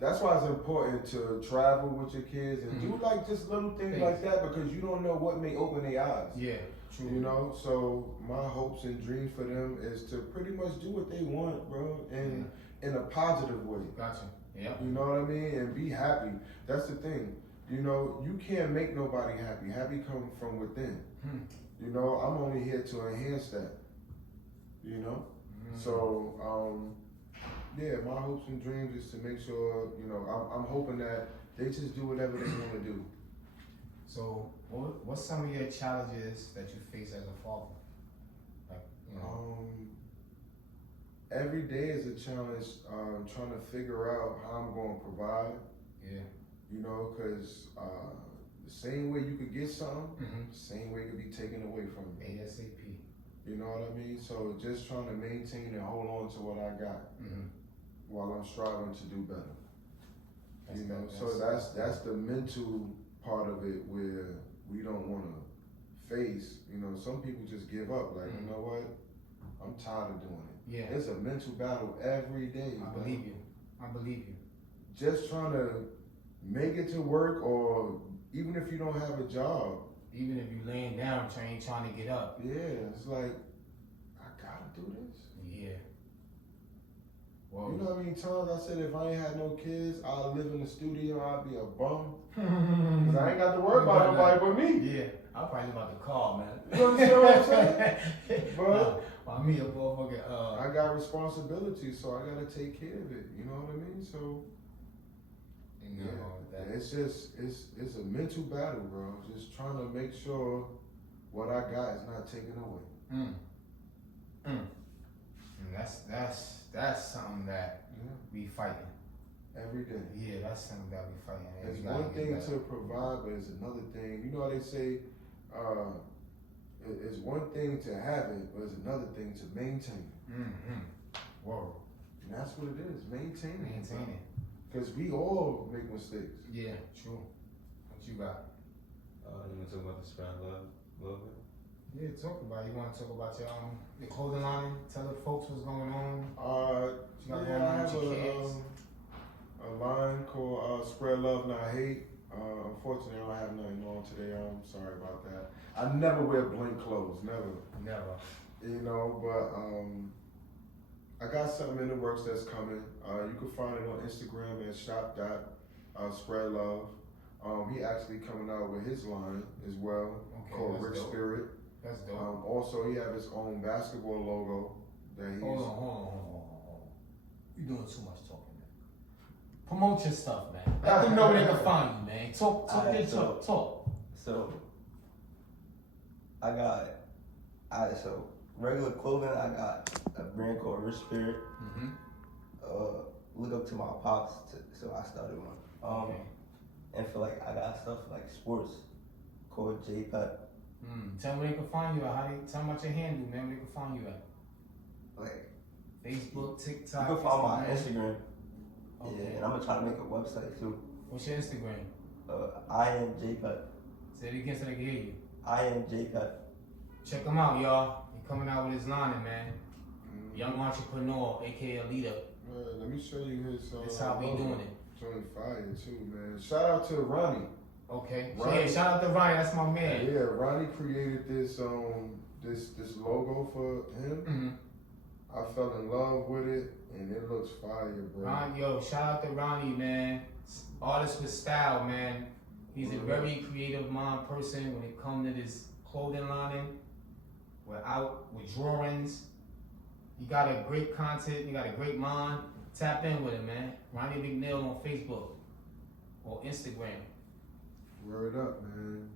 that's why it's important to travel with your kids and do like just little things like that, because you don't know what may open their eyes. Yeah, true. You know, so my hopes and dreams for them is to pretty much do what they want, bro, and in a positive way. Gotcha. Yeah. You know what I mean? And be happy. That's the thing. You know, you can't make nobody happy. Happy comes from within. You know, I'm only here to enhance that. You know? So, yeah, my hopes and dreams is to make sure, you know, I'm hoping that they just do whatever they want to do. So, what's some of your challenges that you face as a father? Like, you know. Every day is a challenge, trying to figure out how I'm going to provide. Yeah. You know, because the same way you could get something, same way it could be taken away from you. ASAP. You know what I mean? So just trying to maintain and hold on to what I got while I'm striving to do better. You know, so that's the mental part of it where we don't want to face. You know, some people just give up. Like, you know what? I'm tired of doing it. Yeah. It's a mental battle every day. I believe you. I believe you. Just trying to make it to work, or even if you don't have a job. Even if you laying down, trying to get up. Yeah, it's like, I gotta do this. Yeah. Well, You know how many times I said if I ain't had no kids, I'd live in the studio, I'd be a bum. Cause I ain't got to worry about nobody but me. Yeah, I'll probably about the call, man. You understand what I'm saying? But me a motherfucker. I got responsibility, so I gotta take care of it. You know what I mean? So it's just it's a mental battle, bro. Just trying to make sure what I got is not taken away. And that's something that we fighting every day. Yeah, that's something that we fighting. It's one thing to provide, but it's another thing. You know how they say, it's one thing to have it, but it's another thing to maintain it. Whoa. And that's what it is, maintaining. Maintaining. Because we all make mistakes. Yeah, true. What you got? You want to talk about the spread love a little bit? Yeah, talk about it. You want to talk about your clothing line? Tell the folks what's going on. I have a line called Spread Love Not Hate. Unfortunately, I don't have nothing on today. I'm sorry about that. I never wear blank clothes, never. You know, but I got something in the works that's coming. You can find it on Instagram at shop.spreadlove. He actually coming out with his line as well, called Rich dope. Spirit. That's dope. Also, he have his own basketball logo that he's. Hold on. You're doing too much talking, man. Promote your stuff, man. Let them know where they can find you, man. Talk. So, regular clothing, I got a brand called Rich Spirit. look up to my pops, so I started one. Okay. And for like, I got stuff like sports called JPEP. Tell me where they can find you at. Tell them about your handle, man. Where they can find you at. Like, Facebook, you TikTok. can follow my Instagram. Okay. Yeah, and I'm gonna try to make a website too. What's your Instagram? I am JPEP. Say it again so they can hear you. I am JPEP. Check him out, y'all. He coming out with his line, man. Young entrepreneur, aka a leader. Let me show you his. That's how we doing it. Joint fire too, man. Shout out to Ronnie. Okay. Ronnie. Yeah, shout out to Ronnie. That's my man. Yeah, Ronnie created this this logo for him. I fell in love with it, and it looks fire, bro. Yo, shout out to Ronnie, man. Artist with style, man. He's a very creative mind person when it comes to this clothing lining. We're out with drawings. You got a great content. You got a great mind. Tap in with him, man. Ronnie McNeil on Facebook or Instagram. Word up, man.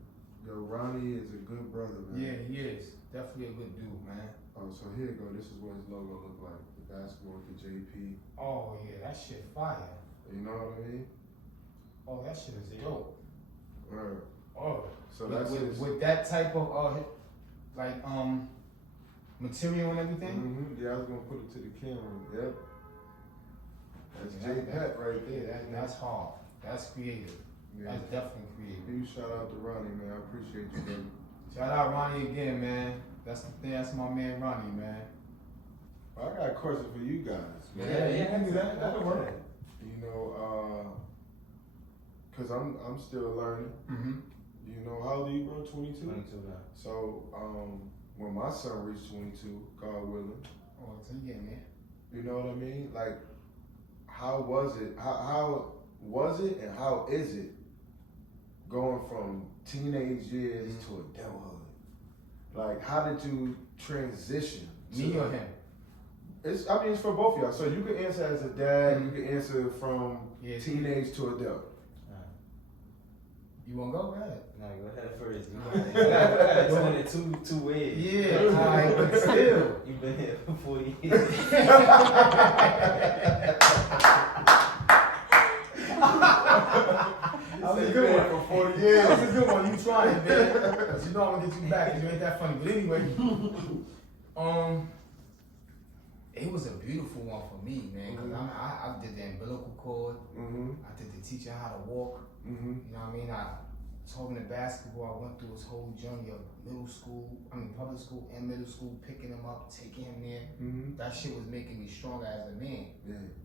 Yo, Ronnie is a good brother, man. Yeah, he is. Definitely a good dude, man. Oh, so here you go. This is what his logo look like. The basketball, the JP. Oh, yeah, that shit fire. You know what I mean? Oh, that shit is dope. Word. Oh, So that's his. with that type of material and everything. Yeah, I was gonna put it to the camera. Yep. That's Yeah, J Pet right there. Yeah, that's hard. That's creative. Yeah. That's definitely creative. Huge shout out to Ronnie, man. I appreciate you, brother. Shout out Ronnie again, man. That's the thing. That's my man Ronnie, man. I got a question for you guys. Man. Yeah, you can do that. That'll work. You know, cause I'm still learning. You know, how old are you, bro? 22? 22 now. So, when my son reached 22, God willing, Oh, it's again, man. you know what I mean? Like, how was it? How was it, and how is it going from teenage years to adulthood? Like, how did you transition? Me or him? It's for both of y'all. So you can answer as a dad. You can answer from teenage to adult. You wanna go? Go ahead. No, go ahead first. You gotta explain it two ways. Yeah, alright, but still. You've been here for 4 years. That was a good one. For 40 years. That was a good one. You trying, man. But you know I'm gonna get you back because you ain't that funny. But anyway, it was a beautiful one for me, man. Cause I did the umbilical cord. I did the teaching how to walk. You know what I mean? I taught him the basketball. I went through his whole journey of public school and middle school, picking him up, taking him there. That shit was making me stronger as a man.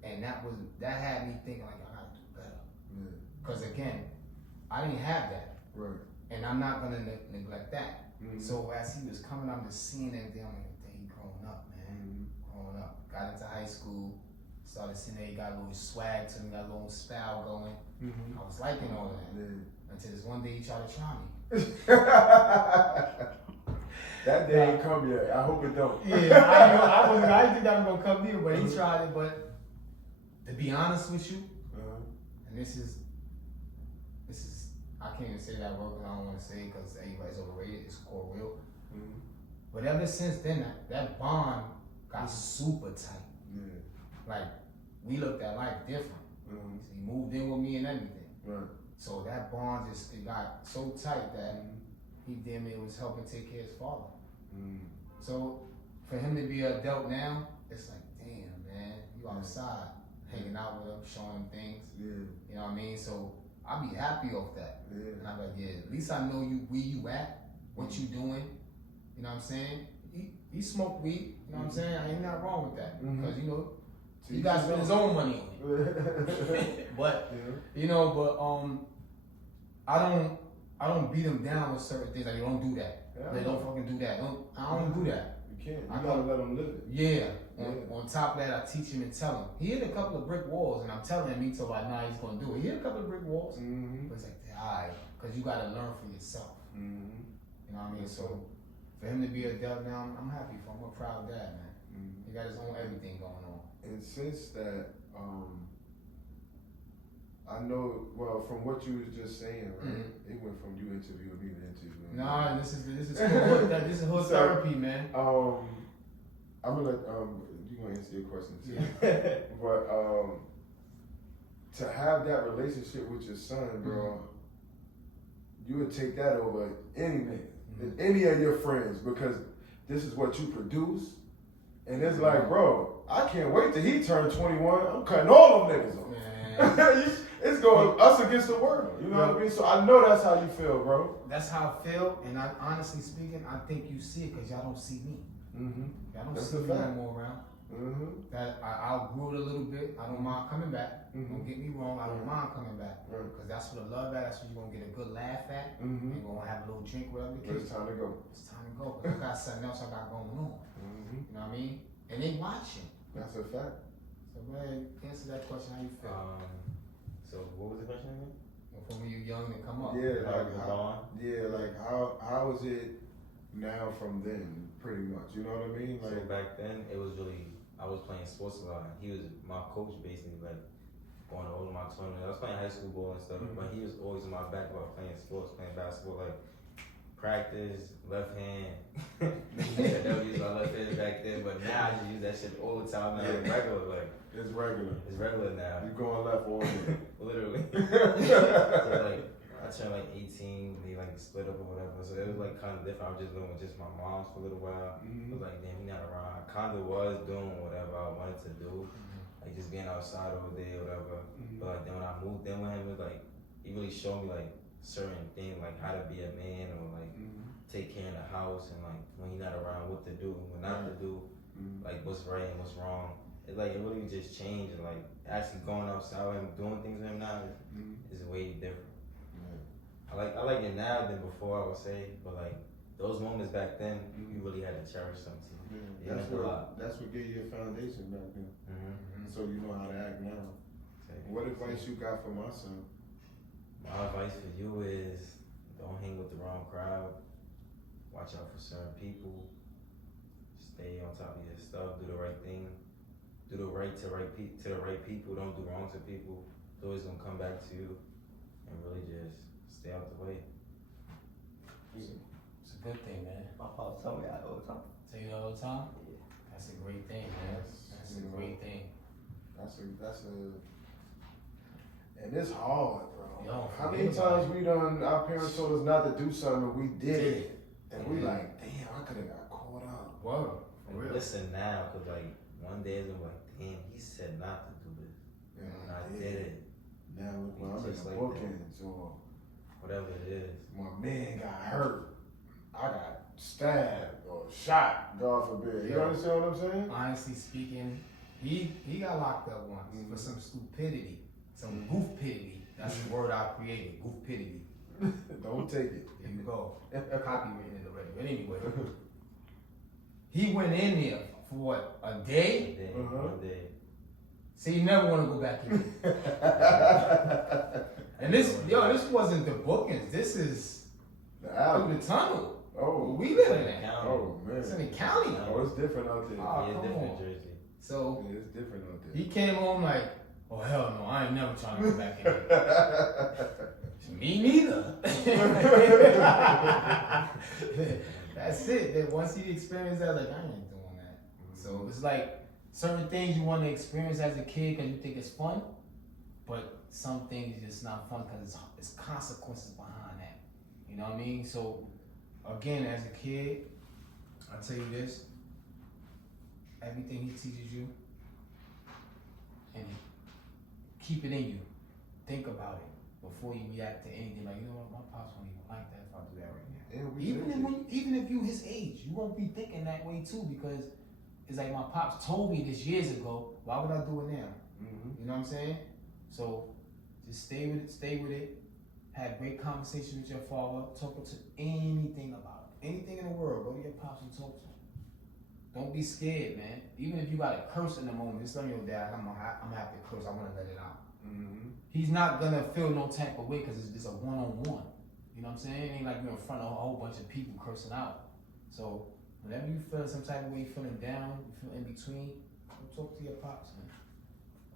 And that had me thinking like, I gotta do better. Cause again, I didn't have that. Right. And I'm not gonna neglect that. So as he was coming, I'm just seeing everything. I'm like, dang, he growing up, man. Growing up. Got into high school, started seeing that he got a little swag to him, got a little style going. I was liking all of that. Until this one day he tried to try me. That day ain't come yet. I hope it don't. Yeah, I didn't think that was gonna come either, but he tried it. But to be honest with you, and this is I can't even say that word because I don't want to say it because everybody's overrated. It's called real. But ever since then, that bond got super tight. Like we looked at life different. So he moved in with me and everything. So that bond it got so tight that he damn near was helping take care of his father. So for him to be an adult now, it's like, damn, man, you outside hanging out with him, showing him things. You know what I mean? So I'll be happy off that. And I'm like, yeah, at least I know where you at, what you doing. You know what I'm saying? He smoked weed. You know what I'm saying? I ain't not wrong with that because you know he got to spend his own money on it. But you know, I don't beat him down with certain things. Like, don't do that. They don't fucking do that. I don't do that. You can't. You gotta let him live it. Yeah. On top of that, I teach him and tell him. He hit a couple of brick walls, and I'm telling him, he told me, nah, he's gonna do it. He hit a couple of brick walls, but it's like, alright, because you gotta learn for yourself. You know what I mean? So for him to be an adult now, I'm happy for him. I'm a proud dad, man. He got his own everything going on. And since that, I know, well, from what you was just saying, right? It went from you interviewing me to interviewing me. Nah, this is hood therapy, man. I'm gonna let you gonna answer your question too. But to have that relationship with your son, bro, you would take that over any nigga, any of your friends, because this is what you produce. And it's like, bro, I can't wait till he turn 21. I'm cutting all them niggas off. It's going us against the world. You know what I mean? So I know that's how you feel, bro. That's how I feel, and I honestly speaking, I think you see it because y'all don't see me. Y'all don't see me no more around. That I outgrew it a little bit. I don't mind coming back. Don't get me wrong. I don't mind coming back because that's what I love at. That's what you're gonna get a good laugh at. You're gonna have a little drink, whatever the case. It's time to go. It's time to go. Cause I got something else I got going on. You know what I mean? And they watching. That's a fact. So man, answer that question. How you feel? So what was the question again? From when you're young and come up. Yeah, like how is it now from then? Pretty much. You know what I mean? Like, so back then, it was really, I was playing sports a lot. He was my coach, basically, like going to all of my tournaments. I was playing high school ball and stuff, but he was always in my back about playing sports, playing basketball, like practice, left hand. I never used my left hand back then, but now I just use that shit all the time now. It's regular, like. It's regular. It's regular now. You're going left all day. Literally. So like, I turned like 18, they like split up or whatever. So it was like kind of different. I was just living with just my mom's for a little while. It was like, damn, he not around. I kind of was doing whatever I wanted to do. Like just being outside over there or whatever. But like then when I moved in with him, it was like, he really showed me like certain things, like how to be a man or like take care of the house and like when he's not around, what to do, what not to do, like what's right and what's wrong. It like it really just changed and like actually going outside and doing things with him now is way different. I like it now than before, I would say, but like those moments back then, you really had to cherish them too. Yeah, that's what gave you a foundation back then. So you know how to act now. What advice you got for my son? My advice for you is don't hang with the wrong crowd. Watch out for certain people. Stay on top of your stuff. Do the right thing. Do the right to the right people. Don't do wrong to people. It's always gonna come back to you, and really just stay out the way. It's a good thing, man. My father told me that all the time. Tell you that all the time? Yeah. That's a great thing, man. That's a great thing. That's a, and it's hard, bro. Yo, how many times our parents told us not to do something and we did it, and we like, damn, I could have got caught up. Whoa, for real. Listen now, cause like one day I'm like, damn, he said not to do this, and I did it. Now look, when I'm in the bookends or whatever it is. My man got hurt. I got stabbed or shot, God forbid. You understand what I'm saying? Honestly speaking, he got locked up once for some stupidity, some goofpidity. That's the word I created, goofpidity. Don't take it. There you go. Copywritten it already. But anyway, he went in there for what, a day? One day. So you never want to go back in. And this wasn't the bookings. This is through the tunnel. Oh, we live in that. Oh man, it's in the county. Oh, it's different out there. Oh, it's different on. Jersey. So it's different out there. He came home like, oh hell no, I ain't never trying to go back in there. Me neither. That's it. Then once he experienced that, like I ain't doing that. So it's like certain things you want to experience as a kid because you think it's fun, but some things just not fun because it's consequences behind that. You know what I mean? So again, as a kid, I'll tell you this: everything he teaches you, and keep it in you. Think about it before you react to anything. Like, you know what, my pops won't even like that if I do that right now. Yeah, even if you his age, you won't be thinking that way too because it's like my pops told me this years ago. Why would I do it now? You know what I'm saying? So just stay with it. Have great conversation with your father. Talk to anything about it. Anything in the world. Go to your pops and talk to him. Don't be scared, man. Even if you got a curse in the moment, just tell your dad, I'm gonna have to curse. I want to let it out. He's not gonna feel no type of way because it's just a one-on-one. You know what I'm saying? It ain't like you're in front of a whole bunch of people cursing out. So whenever you feel some type of way, feeling down, you feel in between, go talk to your pops, man.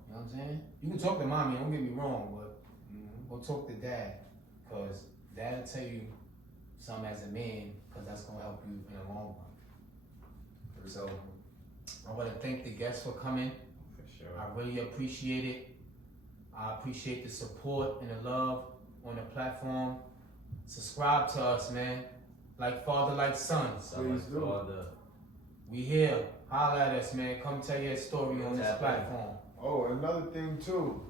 You know what I'm saying? You can talk to mommy, don't get me wrong, but go talk to dad, because dad'll tell you something as a man, because that's going to help you in the long run. So I want to thank the guests for coming. For sure. I really appreciate it. I appreciate the support and the love on the platform. Subscribe to us, man. Like father, like son. Please do. Father. We here. Holla at us, man. Come tell your story on this platform. Oh, another thing too.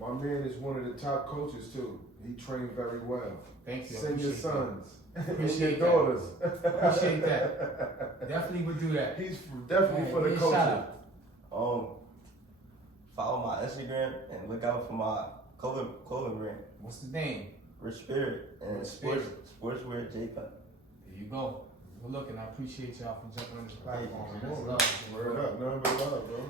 My man is one of the top coaches too. He trained very well. Thank you. Send your sons. Appreciate your daughters. Appreciate that. Definitely would do that. He's definitely for the Shout coaching. out. Follow my Instagram and look out for my clothing brand. What's the name? Rich Spirit and Rich sportswear JPEG. There you go. Good looking. I appreciate y'all for jumping on this platform. Come That's on, love. Word up, nothing but love, bro.